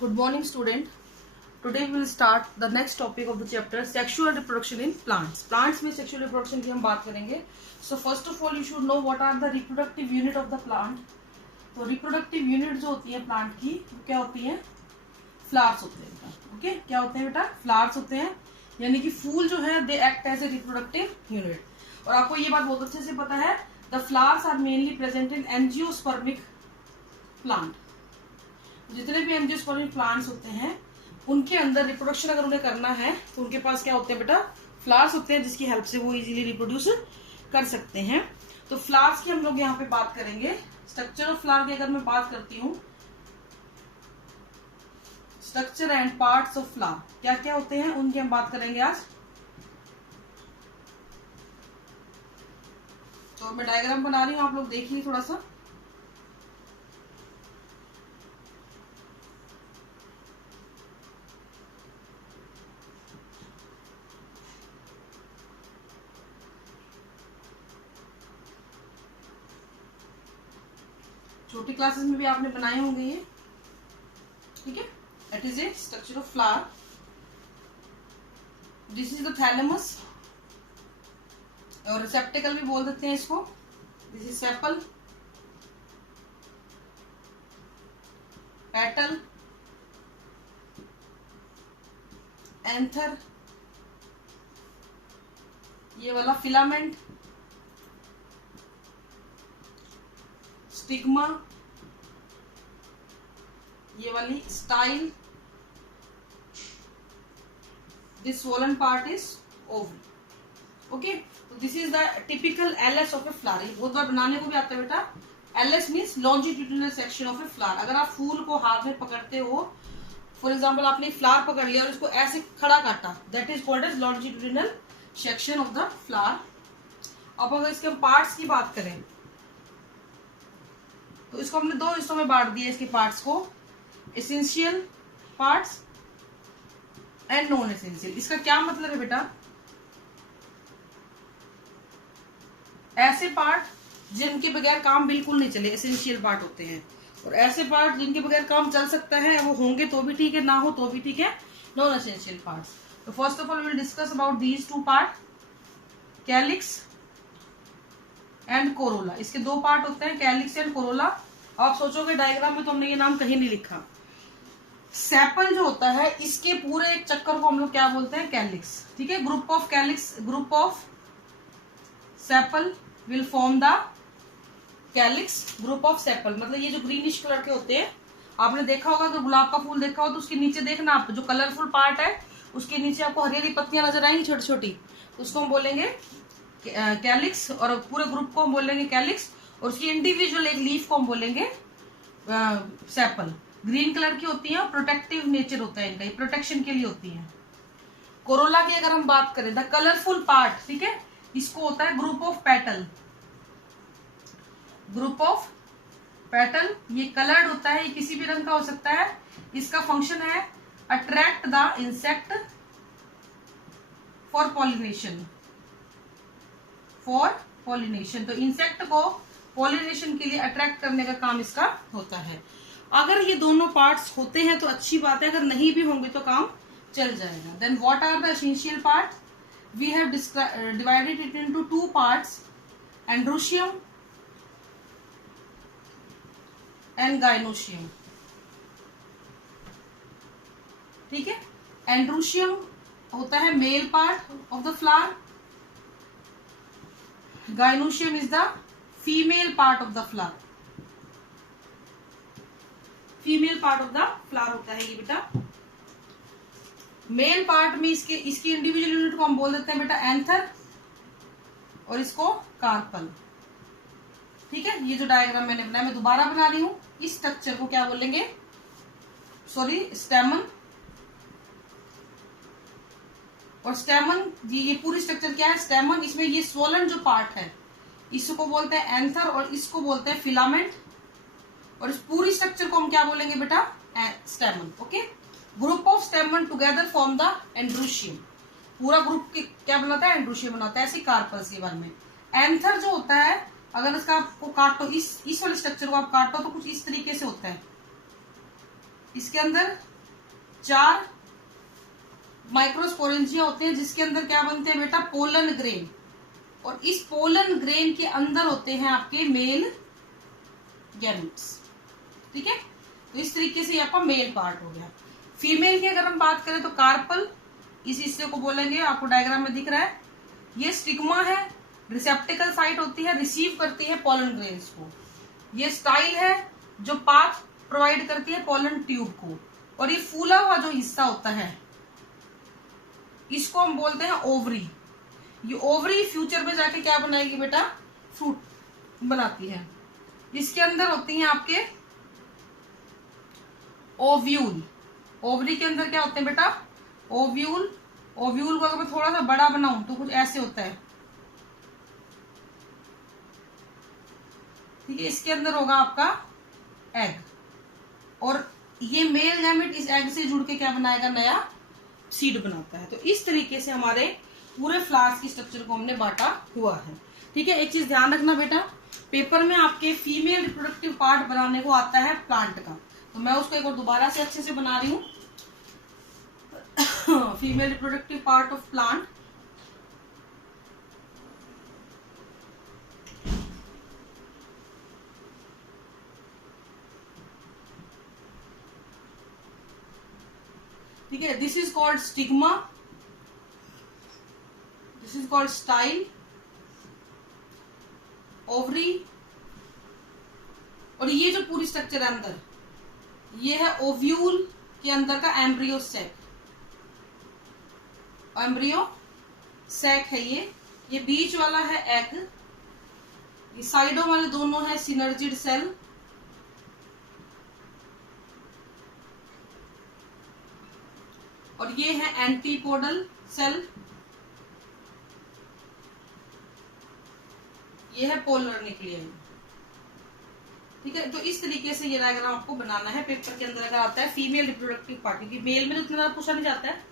Good morning, student. Today we will start the next topic of the chapter, sexual reproduction in plants. Plants में sexual reproduction की हम बात करेंगे. So first of all, you should know what are the reproductive unit of the plant. तो reproductive unit जो होती है plant की, वो क्या होती है? Flowers होते हैं बेटा. Okay? क्या होते हैं बेटा? Flowers होते हैं. यानी कि फूल जो है they act as a reproductive unit. और आपको ये बात बहुत अच्छे से पता है, the flowers are mainly present in angiospermic plant. जितने भी एंजियोस्पर्मिक प्लांट्स होते हैं उनके अंदर रिप्रोडक्शन अगर उन्हें करना है तो उनके पास क्या होते हैं बेटा? फ्लावर्स होते हैं, जिसकी हेल्प से वो इजीली रिप्रोड्यूस कर सकते हैं. तो फ्लावर्स की हम लोग यहाँ पे बात करेंगे. स्ट्रक्चर ऑफ फ्लावर की अगर मैं बात करती हूँ, structure and parts of flower क्या क्या होते हैं उनकी हम बात करेंगे आज. तो मैं डायग्राम बना रही हूँ, आप लोग देखिए थोड़ा सा. छोटी क्लासेस में भी आपने बनाए होंगे ये, ठीक है. That is a structure of flower. This is the thalamus और रिसेप्टिकल भी बोल देते हैं इसको. This is sepal, petal, anther, ये वाला फिलामेंट, स्टिग्मा, ये वाली style. This swollen part is ovary. Okay, तो this is the typical LS of a flower. बहुत बार बनाने को भी आता है बेटा. LS means longitudinal section of a flower. अगर आप फूल को हाथ में पकड़ते हो, फॉर एग्जाम्पल आपने फ्लावर पकड़ लिया और इसको ऐसे खड़ा काटा, that is called as longitudinal section of the flower. अब अगर इसके हम पार्ट्स की बात करें तो इसको हमने दो हिस्सों में बांट दिया इसके पार्ट्स को, essential parts and non essential. इसका क्या मतलब है बेटा? ऐसे पार्ट जिनके बगैर काम बिल्कुल नहीं चले, एसेंशियल पार्ट होते हैं. और ऐसे पार्ट जिनके बगैर काम चल सकता है, वो होंगे तो भी ठीक है, ना हो तो भी ठीक है, नॉन एसेंशियल पार्ट्स. तो first of all will discuss about these two part, calyx and Corolla. इसके दो पार्ट होते हैं, कैलिक्स एंड कोरोला. आप सोचोगे डायग्राम में तो हमने ये नाम कहीं नहीं लिखा. सेपल जो होता है, इसके पूरे एक चक्कर को हम लोग क्या बोलते हैं? कैलिक्स. ठीक है. Group of calyx, group of sepal will form the calyx. Group of sepal मतलब ये जो ग्रीनिश कलर के होते हैं, आपने देखा होगा, अगर गुलाब का फूल देखा हो तो उसके नीचे देखना आप, जो कलरफुल पार्ट है उसके नीचे आपको हरी हरी पत्तियां नजर आएंगी छोटी छोटी, उसको हम बोलेंगे कैलिक्स. और पूरे ग्रुप को हम बोलेंगे कैलिक्स. और उसकी इंडिविजुअल एक लीफ को हम बोलेंगे सेपल. ग्रीन कलर की होती है, प्रोटेक्टिव नेचर होता है इनका, ये प्रोटेक्शन के लिए होती है. कोरोला की अगर हम बात करें, द कलरफुल पार्ट, ठीक है, इसको होता है group of petal. Group of petal, ये कलर्ड होता है, ये किसी भी रंग का हो सकता है. इसका फंक्शन है attract the insect for pollination. For pollination, तो इंसेक्ट को पॉलिनेशन के लिए अट्रैक्ट करने का काम इसका होता है. अगर ये दोनों पार्ट्स होते हैं तो अच्छी बात है, अगर नहीं भी होंगे तो काम चल जाएगा. Then what are the essential part? We have divided it into two parts, androecium and gynoecium. ठीक है. एंड्रोशियम होता है male part of the flower, gynoecium is the female part of the flower. Female part of the flower होता है ये बेटा. Male part में इसकी इंडिविजुअल यूनिट को हम बोल देते हैं बेटा एंथर, और इसको कार्पल. ठीक है. ये जो डायग्राम मैंने बनाया, मैं दोबारा बना रही हूं. इस स्ट्रक्चर को क्या बोलेंगे? सॉरी, स्टेमन. और स्टेमन, ये पूरी स्ट्रक्चर क्या है? स्टेमन. इसमें ये स्वोलन जो पार्ट है इसको बोलते हैं एंथर और इसको बोलते हैं फिलामेंट. और इस पूरी स्ट्रक्चर को हम क्या बोलेंगे बेटा? स्टेमन. Okay. Group of स्टेमन together form the androecium. पूरा ग्रुप क्या बनाता है? एंड्रोशियम बनाता है. ऐसे कार्पल्स के बारे में. एंथर जो होता है, अगर इसका आपको काटो, इस वाले स्ट्रक्चर को आप काटो तो कुछ इस तरीके से होता है. इसके अंदर 4 माइक्रोस्पोरेंजिया होते हैं, जिसके अंदर क्या बनते हैं बेटा, पोलन ग्रेन। और इस पोलन ग्रेन के अंदर होते हैं आपके मेल गैमेट्स। ठीक है, तो इस तरीके से ये आपका मेल पार्ट हो गया। फीमेल की अगर हम बात करें तो कार्पल, इस हिस्से को बोलेंगे, आपको डायग्राम में दिख रहा है, ये स्टिग्मा है, रिसेप्टिकल साइट होती है, रिसीव करती है पोलन ग्रेन्स को। ये स्टाइल है जो पाथ प्रोवाइड करती है पोलन ट्यूब को। और ये फूला हुआ जो हिस्सा होता है इसको हम बोलते हैं ओवरी। ये ओवरी फ्यूचर में जाके क्या बनाएगी बेटा, फ्रूट बनाती है। इसके अंदर होती हैं आपके ओव्यूल। ओवरी के अंदर क्या होते हैं बेटा, ओव्यूल। ओव्यूल को अगर मैं थोड़ा सा बड़ा बनाऊं तो कुछ ऐसे होता है। ठीक है, इसके अंदर होगा आपका एग, और ये मेल गैमेट इस एग से जुड़ के क्या बनाएगा, नया सीड बनाता है। तो इस तरीके से हमारे पूरे फ्लावर्स की स्ट्रक्चर को हमने बांटा हुआ है। ठीक है, एक चीज ध्यान रखना बेटा, पेपर में आपके फीमेल रिप्रोडक्टिव पार्ट बनाने को आता है प्लांट का, तो मैं उसको एक बार दोबारा से अच्छे से बना रही हूँ। Female reproductive part of plant. ठीक है, this is called stigma, this is called style, ovary, और ये जो पूरी स्ट्रक्चर है अंदर, ये है ओव्यूल के अंदर का एम्ब्रियो सैक। एम्ब्रियो सैक है ये बीच वाला है एग, ये साइडों वाले दोनों है सिनर्जिड सेल, और ये है एंटीपोडल सेल, ये है पोलर न्यूक्लियस। ठीक है, तो इस तरीके से ये डायग्राम आपको बनाना है। पेपर के अंदर अगर आता है फीमेल रिप्रोडक्टिव पार्ट, क्योंकि मेल में तो इतना ज्यादा पूछा नहीं जाता है,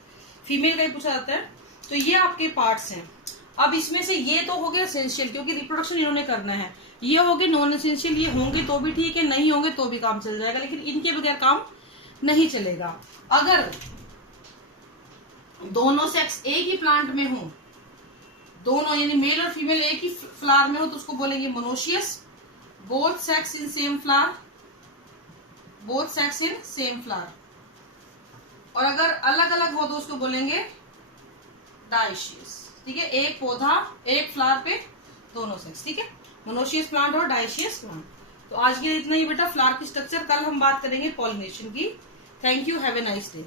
फीमेल का ही पूछा जाता है। तो ये आपके पार्ट्स हैं। अब इसमें से ये तो हो गया एसेंशियल, क्योंकि रिप्रोडक्शन इन्होंने करना है। ये हो गए नॉन एसेंशियल, ये होंगे तो भी ठीक है, नहीं होंगे तो भी काम चल जाएगा, लेकिन इनके बगैर काम नहीं चलेगा। अगर दोनों सेक्स एक ही प्लांट में हो, दोनों यानी मेल और फीमेल एक ही फ्लावर में हो, तो उसको बोलेंगे monoecious. Both sex in same flower, both sex in same flower. और अगर अलग अलग हो तो उसको बोलेंगे डायशियस। ठीक है, एक पौधा एक फ्लावर पे दोनों सेक्स। ठीक है, मोनोशियस प्लांट और डायशियस प्लांट। तो आज के लिए इतना ही बेटा फ्लावर की स्ट्रक्चर। कल हम बात करेंगे पॉलिनेशन की। Thank you, have a nice day.